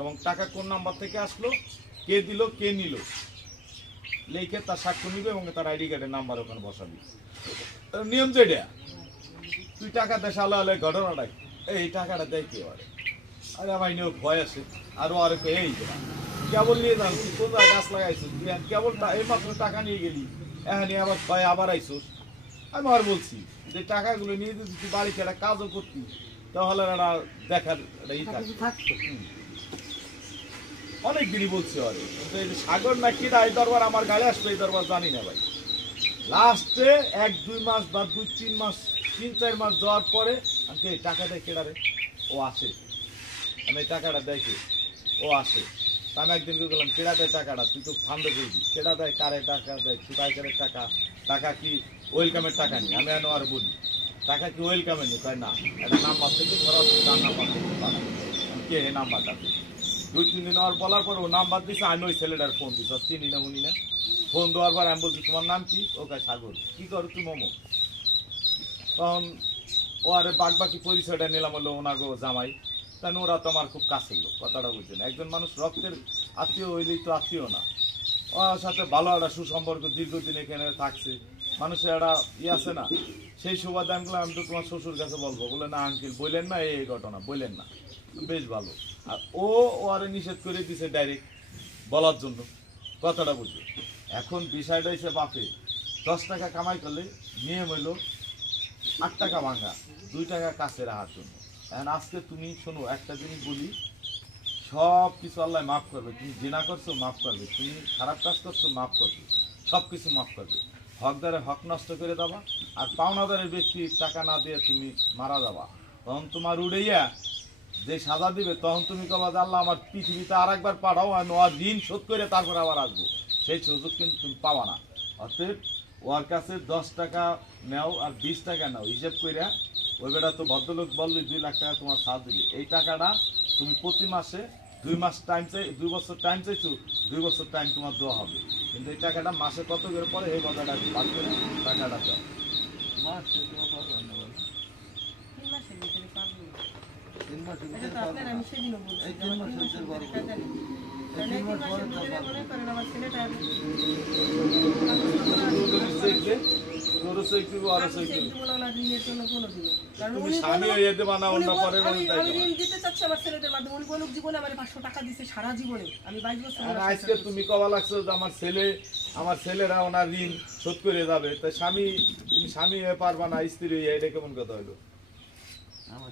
এবং টাকা কোন নাম্বার থেকে আসলো, কে দিল, কে নিল, লিখে তার সাক্ষ্য নিবে এবং তার আইডি কার্ডের নাম্বার ওখানে বসাবি। নিয়ম যেটা, তুই টাকা দেশ আলো আলো ঘটনাটা এই টাকাটা দেয় কে এবারে? আরে ভাই নিয়েও ভয় আছে, আরো আরে এই কেবল নিয়ে যান, তুই কোথায় গাছ লাগাইছিস, তুই কেবল এই মাত্র টাকা নিয়ে গেলি, এখানে আবার ভয় আবার আইসোস। আমি আর বলছি যে টাকাগুলো নিয়ে যদি তুই বাড়িতে একটা কাজও করতি তাহলে একটা দেখার একটা থাকতো। অনেক দিনই বলছি আরে সাগর না কি এই দরবার আমার গাড়ি আসবে, এই দরবার জানি না ভাই। লাস্টে 1-2 মাস বা 2-3 মাস 3-4 মাস যাওয়ার পরে আমাকে টাকা দেয় কেডা রে, ও আসে। আমি টাকাটা দেখি ও আসে। আমি একদিন গেলাম, কেডা দেয় টাকাটা, তুই তো ফান্ড করবি, কেডা দেয়, কারে টাকা দেয়, সুপাইকারের টাকা, টাকা কি ওয়েলকামের টাকা নেই? আমি এনে আর বলি টাকা কি ওয়েলকামের নেই? তাই না, একটা নাম্বার থেকে ধরো তার নাম্বার থেকে পাঠাই, কে এই নাম্বারটা 2-3 দিন আর বলার পর ও নাম্বার দিছে, আমি ওই ছেলেটার ফোন দিছি, চিনি না উনি না। ফোন দেওয়ার পর আমি বলছি তোমার নাম কি? ওকে সাগর। কি করো তুই? মোমো। তখন ও আরে বাদ বাকি পরিচয়টা নিলাম, হলো ওনাগো জামাই। কারণ ওরা তো আমার খুব কাছের লোক, কথাটা বুঝছেন। একজন মানুষ রক্তের আত্মীয় হইলেই তো আত্মীয় না, ওর সাথে ভালো একটা সুসম্পর্ক, দীর্ঘদিন এখানে থাকছে, মানুষের একটা আছে না, সেই সুবাদে আমি বললাম আমি তো তোমার শ্বশুর কাছে বলবো। বলে না আঙ্কেল বললেন না, এই ঘটনা বললেন না। বেশ ভালো। আর ও আরে নিষেধ করে দিছে ডাইরেক্ট বলার জন্য, কথাটা বুঝবে। এখন বিষয়টা হিসেবে বাপে 10 টাকা কামাই করলে নিয়ম হইল 8 টাকা ভাঙা, 2 টাকা কাছে রাখার জন্য। এখন আজকে তুমি শোনো, একটা জিনিস বলি, সব কিছু আল্লাহ মাফ করবে। তুমি জিনা করছো মাফ করবে, তুমি খারাপ কাজ করছো মাফ করবে, সব কিছু মাফ করবে। হকদারে হক নষ্ট করে দেবা, আর পাওনাদারের ব্যক্তি টাকা না দিয়ে তুমি মারা যাবা, তখন তোমার উড়াইয়া যে সাজা দিবে, তখন তুমি কবা যে আল্লাহ আমার পৃথিবীতে আর একবার পাঠাও, আমি ওর ঋণ শোধ করে তারপর আবার আসবো। সেই সুযোগ কিন্তু তুমি পাবা না। অতএব ওর কাছে 10 টাকা নেও আর 20 টাকা নাও, হিসেব কইরা ওই বেটা তো ভদ্রলোক বললি 2 লাখ টাকা তোমার সাথ দিবে, এই টাকাটা তুমি প্রতি মাসে 2 মাস টাইম চাই, 2 বছর টাইম চাইছো, 2 বছর টাইম তোমার দেওয়া হবে। কিন্তু এই টাকাটা মাসে কত করে পরে এই কথাটা বাদ করে টাকাটা দাও। মাসে দেওয়া পারবে না, 3 মাসের ভিতরে পারবে না। 3 মাসের ভিতরে পারবে না। আমি সেদিনও বলছি এই 3 মাসের ভিতরে পারবে না। কারণ 3 মাস পরে মনে করেন আমার ছেলেটা আমার ছেলেরা ওনার ঋণ শোধ করে যাবে, তাই স্বামী তুমি স্বামী হয়ে পারবা না, স্ত্রী হয়ে, এটা কেমন কথা হইলো? আমার